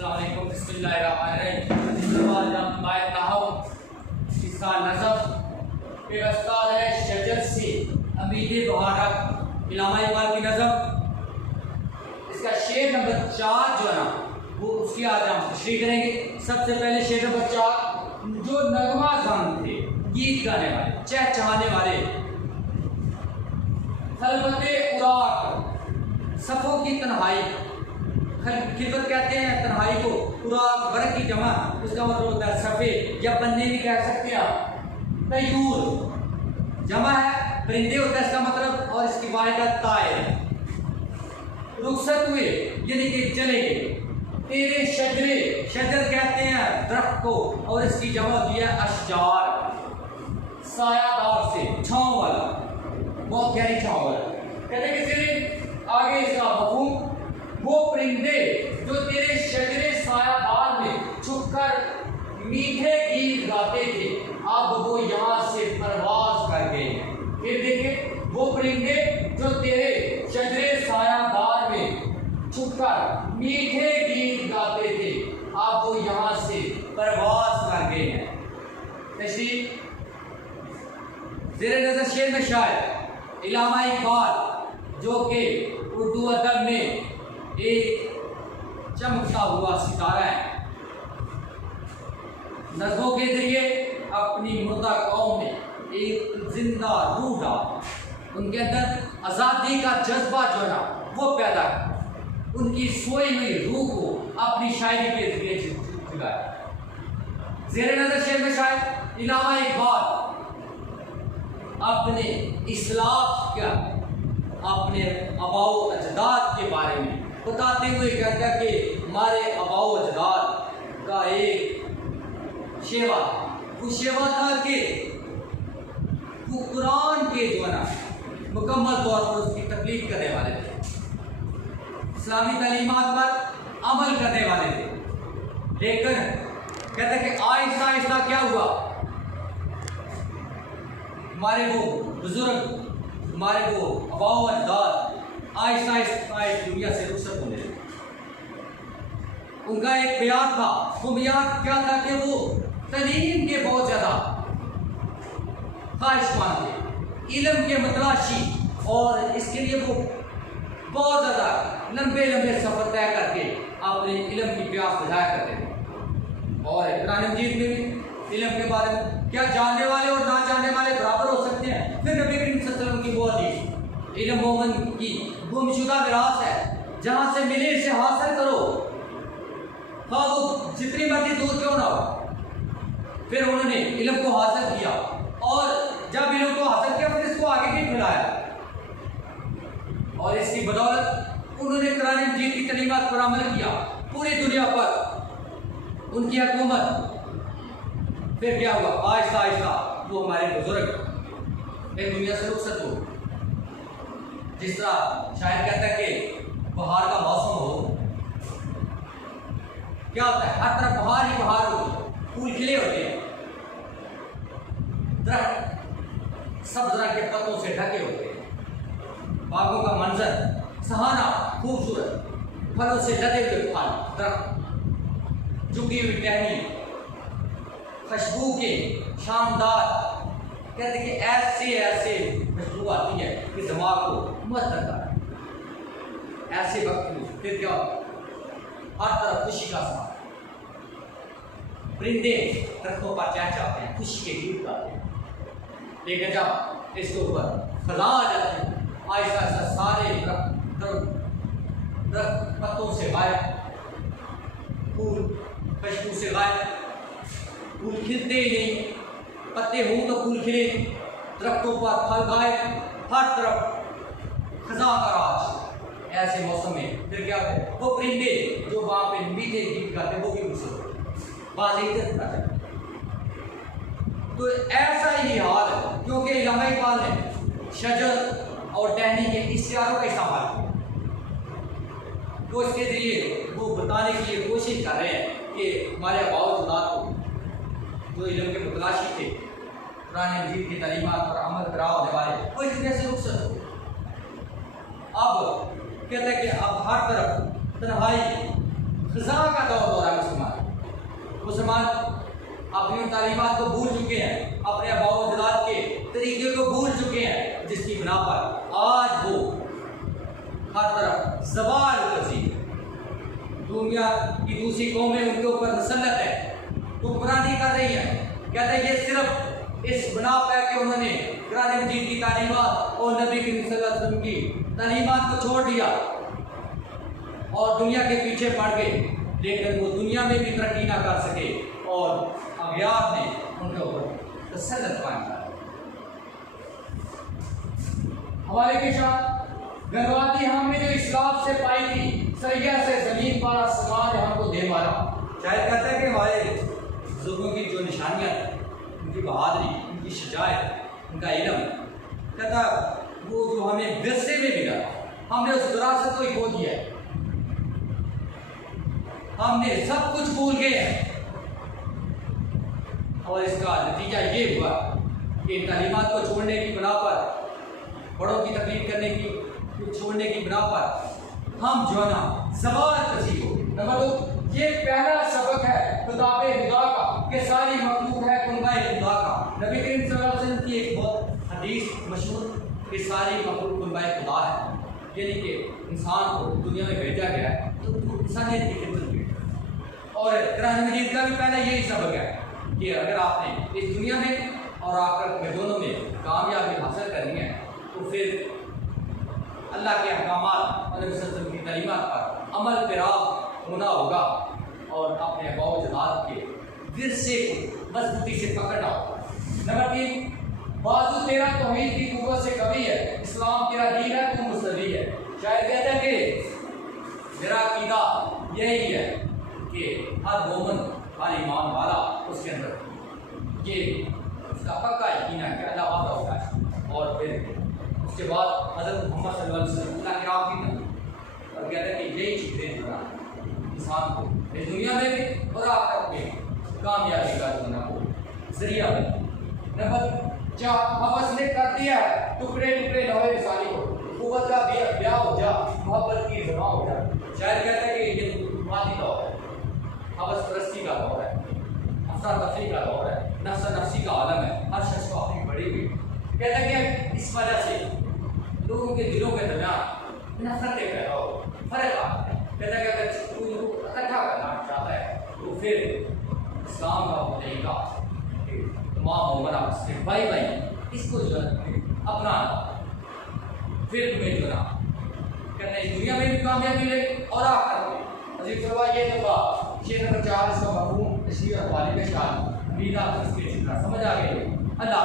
السلام علیکم، بسم اللہ الرحمن الرحیم۔ اس کا نظم پیوستہ ہے شجر سے امید بہارت، علامہ اقبال کی نظم۔ اس کا شعر نمبر 4 جو ہے نا وہ اس کی آج ہم تشریح کریں گے۔ سب سے پہلے شعر نمبر 4 جو نغمہ زن تھے، گیت گانے والے، چہچہانے والے، خلوت اراق، صفوں کی تنہائی، خلوت کہتے ہیں تنہائی کو، اراق برق کی جمع، اس کا مطلب ہوتا ہے صفے یا بننے بھی کہہ سکتے ہیں آپ۔ طیور جمع ہے، پرندے ہوتا ہے اس کا مطلب، اور اس کی واحد طائر۔ رخصت ہوئے یعنی کہ چلے گئے، تیرے شجرے، شجر کہتے ہیں درخت کو، اور اس کی جمع ہوتی ہے اشجار، سایہ دار سے، چھاؤں والا، بہت گہری چھاؤں والا۔ کہتے ہیں کہ صرف آگے اس کا مفہوم، وہ پرندے جو تیرے شجرے سایہ دار میں چھپ کر میٹھے گیت گاتے تھے، اب وہ یہاں سے پرواز کر گئے ہیں۔ پھر دیکھیں، وہ پرندے جو تیرے شجرے سایہ دار میں چھپ کر میٹھے گیت گاتے تھے، اب وہ یہاں سے پرواز کر گئے ہیں۔ تشریح زیر نظر شعر میں شاعر علامہ اقبال جو کہ اردو ادب میں ایک چمکتا ہوا ستارہ ہے، نظموں کے ذریعے اپنی مردہ قوم میں ایک زندہ روح ڈالا، ان کے اندر آزادی کا جذبہ جو ہے نا وہ پیدا کیا، ان کی سوئی ہوئی روح کو اپنی شاعری کے ذریعے جگایا۔ زیر نظر شعر میں شاعر علامہ اقبال اپنے اسلاف کا، اپنے آباء و اجداد کے بارے میں بتاتے ہوئے کہتا ہے کہ ہمارے آباء و اجداد کا ایک شیوا، وہ شیوا تھا کہ وہ قرآن کے جو ہے نا مکمل طور پر اس کی تقلید کرنے والے تھے، اسلامی تعلیمات پر عمل کرنے والے تھے۔ لیکن کہتا ہے کہ آہستہ آہستہ کیا ہوا، ہمارے وہ بزرگ، ہمارے وہ آباء و اجداد آہستہ آہستہ اس دنیا سے رخصت ہونے لگے۔ ان کا ایک معیار تھا، وہ معیار کیا تھا کہ وہ تعلیم کے بہت زیادہ خواہش مند تھے، علم کے متلاشی، اور اس کے لیے وہ بہت زیادہ لمبے لمبے سفر طے کر کے اپنے علم کی پیاس بجھایا کرتے تھے۔ اور قرآن مجید میں بھی علم کے بارے میں کیا جاننے والے اور نہ جاننے والے برابر ہو سکتے ہیں؟ پھر نبی کریم صلی اللہ علیہ وسلم کی وہ حدیث، علم مومن کی گمشدہ میراث ہے، جہاں سے ملے اسے حاصل کرو، خواہ وہ جتنی مرضی دور کیوں نہ ہو۔ پھر انہوں نے علم کو حاصل کیا، اور جب علم کو حاصل کیا پھر اس کو آگے بھی پھیلایا، اور اس کی بدولت انہوں نے قرآن مجید کی تعلیمات پر عمل کیا پوری دنیا پر، ان کی حکومت۔ پھر کیا ہوا، آہستہ آہستہ وہ ہمارے بزرگ ایک دنیا سے رخصت ہو۔ جس طرح شاعر کہتا ہے کہ بہار کا موسم ہو، کیا ہوتا ہے، ہر طرف بہار ہی بہار ہوتی ہے، پھول کھلے ہوتے ہیں، درخت سبز رنگ کے پتوں سے ڈھکے ہوتے ہیں، باغوں کا منظر سہانا خوبصورت، پھلوں سے لدے ہوئے پھل، درخت جھکی ہوئی ٹہنی، خوشبو کے شاندار، کہتے ہیں کہ ایسے ایسے خوشبو آتی ہے کہ دماغ کو مست کرتا ہے۔ ایسے وقت میں پھر کیا ہوتا ہے، ہر طرف خوشی کا ساتھ، پرندے درختوں پر چہچہاتے ہیں، خوشی کے گیت گاتے ہیں۔ لیکن جب اس کے اوپر خزاں آ جاتی ہے، آہستہ آہستہ سارے درخت پتوں سے غائب، پھول خوشبو سے غائب، پھول کھلتے ہی نہیں، پتے ہوں تو پھول کھلے، درختوں پر پھل غائب، ہر طرف خزاں کا راج۔ ایسے موسم میں پھر کیا ہوتا ہے، وہ پرندے جو وہاں پہ میٹھے گیت گاتے وہ بھی رخصت ہوتے ہیں، بازی کرتے ہیں۔ تو ایسا ہی حال ہے، کیونکہ علامہ اقبال نے شجر اور ٹہنی کے اشتہاروں کا استعمال کیا، تو اس کے ذریعے وہ بتانے کی یہ کوشش کر رہے ہیں کہ ہمارے آباء و اجداد کو جو علم کے متلاشی تھے، قرآن مجید کی تعلیمات پر عمل کرا ہونے والے، وہ اس طرح سے رخصت ہو۔ اب کہتے ہیں کہ اب ہر طرف تنہائی، خزاں کا دور ہو رہا ہے مسلمان اپنی تعلیمات کو بھول چکے ہیں، اپنے آباء و اجداد کے طریقے کو بھول چکے ہیں، جس کی بنا پر آج وہ ہر طرف زوال پذیر دنیا کی دوسری قومیں ان کے اوپر مسلط ہے، حکمرانی کر رہی ہیں۔ کہتے ہیں یہ صرف اس بنا پہ کہ انہوں نے قرآن مجید کی تعلیمات اور نبی کریم صلی اللہ علیہ وسلم کی تعلیمات کو چھوڑ دیا اور دنیا کے پیچھے پڑ گئے، لیکن وہ دنیا میں بھی ترقی نہ کر سکے اور اغیار نے ان کے اوپر تسلط قائم کیا۔ حوالے کے ساتھ گنواتی ہم نے جو اسلام سے پائی تھی، سیاح سے زمین پر آسمان ہم کو دے مارا۔ شاید کہتا ہے کہ ہمارے بزرگوں کی جو نشانیاں ہیں، ان کی بہادری، ان کی شجاعت، ان کا علم، کہتا وہ جو ہمیں ورثے میں ملا، ہم نے اس وراثت کو ہی کھو دیا ہے، ہم نے سب کچھ بھول گئے ہیں، اور اس کا نتیجہ یہ ہوا کہ ان تعلیمات کو چھوڑنے کی بنا پر، بڑوں کی تقلید کرنے کی چھوڑنے کی بنا پر ہم جو ہے نا زوال پذیر ہو۔ نمبر 2، یہ پہلا سبق ہے خطاب خدا کا کہ ساری مخلوق ہے کنبہ خدا کا۔ نبی کریم صلی اللہ علیہ وسلم کی ایک بہت حدیث مشہور کہ ساری مخلوق کنبہ خدا ہے، یعنی کہ انسان کو دنیا میں بھیجا گیا ہے تو انسانیت کی خدمت کی، اور قرآن مجید کا بھی پہلا یہی سبق ہے کہ اگر آپ نے اس دنیا میں اور آخرت میں دونوں میں کامیابی حاصل کرنی ہے تو پھر اللہ کے احکامات اور نبی صلی اللہ علیہ وسلم کی تعلیمات پر عمل پیرا ہونا ہوگا، اور اپنے آباء و اجداد کے ورثے کو مضبوطی سے پکڑنا ہوگا۔ نمبر 3، بازو تیرا توحید کی قوت سے کبھی ہے، اسلام تیرا دین ہے، تو مستدی ہے۔ شاید کہتا ہے کہ میرا عقیدہ یہی ہے کہ ہر مومن، ہر ایمان والا اس کے اندر یہ اس کا پکا یقین ہے کہ اللہ وعدہ ہوتا ہے، اور پھر اس کے بعد حضرت محمد صلی اللہ علیہ وسلم اللہ کے آخری نبی، اور کہتا ہے کہ یہی چیزیں جو ہے انسان کو اس دنیا میں بھی اور آخرت میں کامیابی کا جو ہے وہ ذریعہ بنے۔ نمبر 4، حوث نے کر دیا ہے ٹکڑے ٹکڑے لوہے مثالی کو، قوت کا بیاہ ہو جا، محبت کی زباں ہو جا۔ شاید کہتا ہے کہ یہ مادی دور ہے، حوث پرستی کا دور ہے، افرا تفریح کا دور ہے، نفس نفسی کا عالم ہے، ہر شخص کو اپنی بڑی ہوئی۔ کہتا ہے کہ اس وجہ سے لوگوں کے دلوں کے درمیان نفرتیں پیدا ہو، فرق آتا ہے۔ کہتا ہے کہ اگر کوئی لوگ اکٹھا کرنا چاہتا ہے تو پھر اسلام کا وہ طریقہ کہ تمام مومنہ سے بھائی بھائی اس کو جو ہے اپنانا، پھر تمہیں جو ہے کہتے ہیں اس دنیا میں بھی کامیابی لے اور آخرت میں۔ عزیز طلباء، یہ دفعہ شیخ نمبر 4 اس کا مفہوم تشریح اور والی کے شان میرا اس کے سمجھ آ گئی۔ اللہ